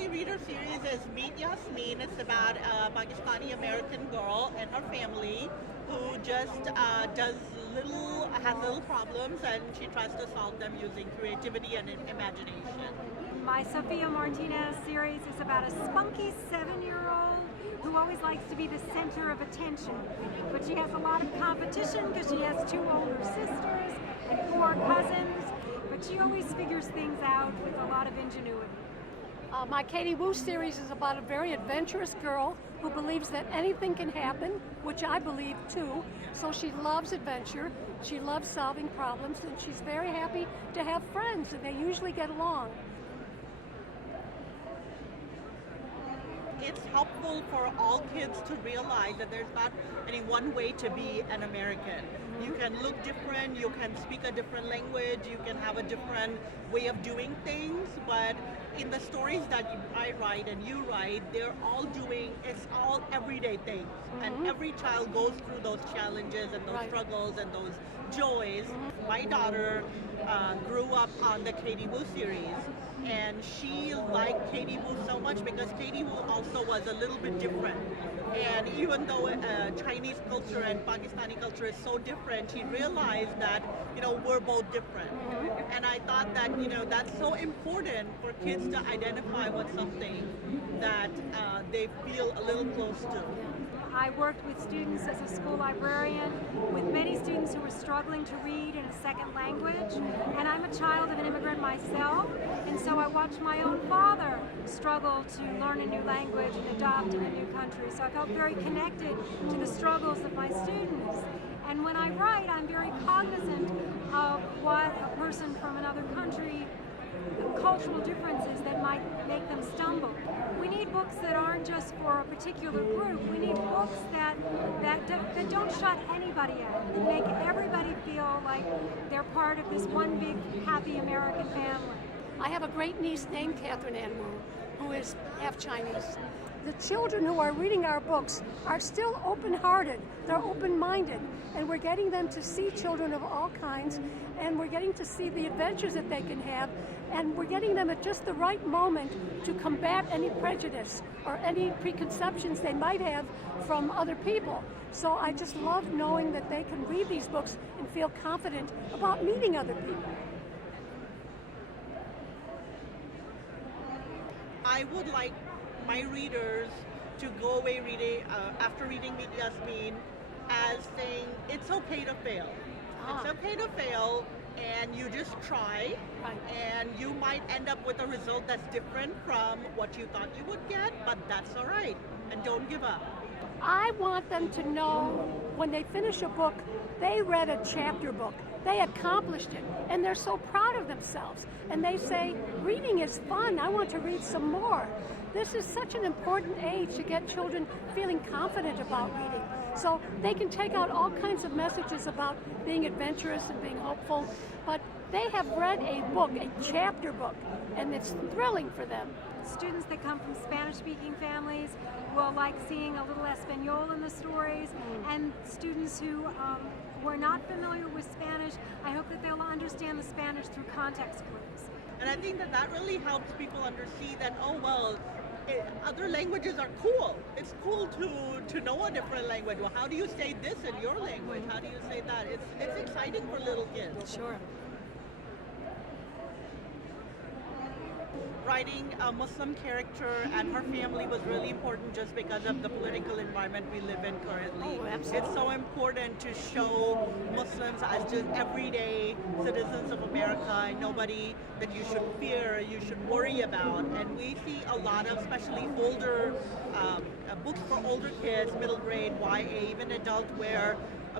Daily Reader series is Meet Yasmin. It's about a Pakistani American girl and her family who just has little problems, and she tries to solve them using creativity and imagination. My Sophia Martinez series is about a spunky 7-year-old who always likes to be the center of attention. But she has a lot of competition because she has 2 older sisters and 4 cousins. But she always figures things out with a lot of ingenuity. My Katie Woo series is about a very adventurous girl who believes that anything can happen, which I believe too. So she loves adventure, she loves solving problems, and she's very happy to have friends, and they usually get along. It's helpful for all kids to realize that there's not any one way to be an American. You can look different, you can speak a different language, you can have a different way of doing things, but in the stories that I write and you write, it's all everyday things. And every child goes through those challenges and those struggles and those joys. My daughter grew up on the Katie Woo series, and she liked Katie Woo so much because Katie Woo also was a little bit different. And even though Chinese culture and Pakistani culture is so different, she realized that, we're both different. And I thought that, that's so important for kids to identify with something that they feel a little close to. I worked with students as a school librarian, with many students who were struggling to read in a second language. And I'm a child of an immigrant myself, and so I watched my own father struggle to learn a new language and adopt in a new country. So I felt very connected to the struggles of my students. And when I write, I'm very cognizant of what a person from another country, cultural differences that might make them stumble. We need books that aren't just for a particular group. We need books that don't shut anybody out, that make everybody feel like they're part of this one big happy American family. I have a great niece named Catherine Ann Wu, who is half Chinese. The children who are reading our books are still open-hearted, they're open-minded, and we're getting them to see children of all kinds, and we're getting to see the adventures that they can have, and we're getting them at just the right moment to combat any prejudice or any preconceptions they might have from other people. So I just love knowing that they can read these books and feel confident about meeting other people. I would like my readers to go away reading, after reading Meet Yasmin, as saying it's okay to fail. It's okay to fail, and you just try, and you might end up with a result that's different from what you thought you would get, but that's all right, and don't give up. I want them to know when they finish a book, they read a chapter book. They accomplished it, and they're so proud of themselves. And they say, reading is fun, I want to read some more. This is such an important age to get children feeling confident about reading. So they can take out all kinds of messages about being adventurous and being hopeful, but they have read a book, a chapter book, and it's thrilling for them. Students that come from Spanish-speaking families will like seeing a little Espanol in the stories, and students who are not familiar with Spanish, I hope that they'll understand the Spanish through context clues. And I think that really helps people understand that, other languages are cool. It's cool to know a different language. Well, how do you say this in your language? How do you say that? It's exciting for little kids. Sure. Writing a Muslim character and her family was really important just because of the political environment we live in currently. Oh, absolutely. It's so important to show Muslims as just everyday citizens of America and nobody that you should fear, you should worry about. And we see a lot of, especially older, books for older kids, middle grade, YA, even adult, where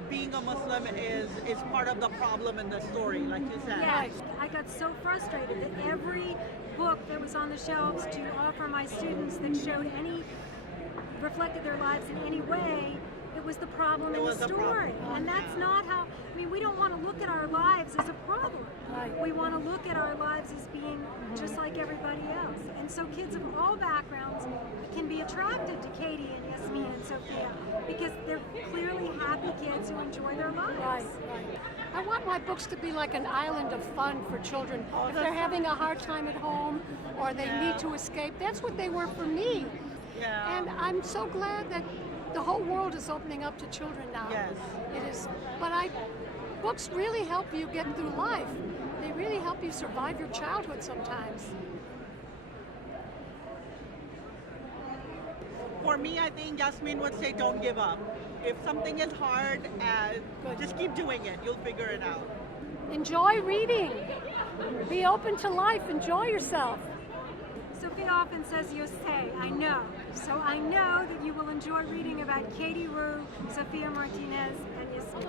being a Muslim is part of the problem in the story, like you said. Yes, I got so frustrated that every book that was on the shelves to offer my students that reflected their lives in any way, it was the problem in the story. And that's not how, we don't want to look at our lives as a problem. We want to look at our lives as being just like everybody else. And so kids of all backgrounds can be attracted to Katie and Yasmin and Sophia because they're clearly happy kids who enjoy their lives. I want my want books to be like an island of fun for children. Oh, If they're that's having a hard time at home or they need to escape, that's what they were for me. Yeah. And I'm so glad that the whole world is opening up to children now. Yes. It is. But books really help you get through life. They really help you survive your childhood sometimes. For me, I think Yasmin would say don't give up. If something is hard, just keep doing it. You'll figure it out. Enjoy reading. Be open to life. Enjoy yourself. Sophia often says, "You say, I know." So I know that you will enjoy reading about Katie Rue, Sophia Martinez, and Yasmin.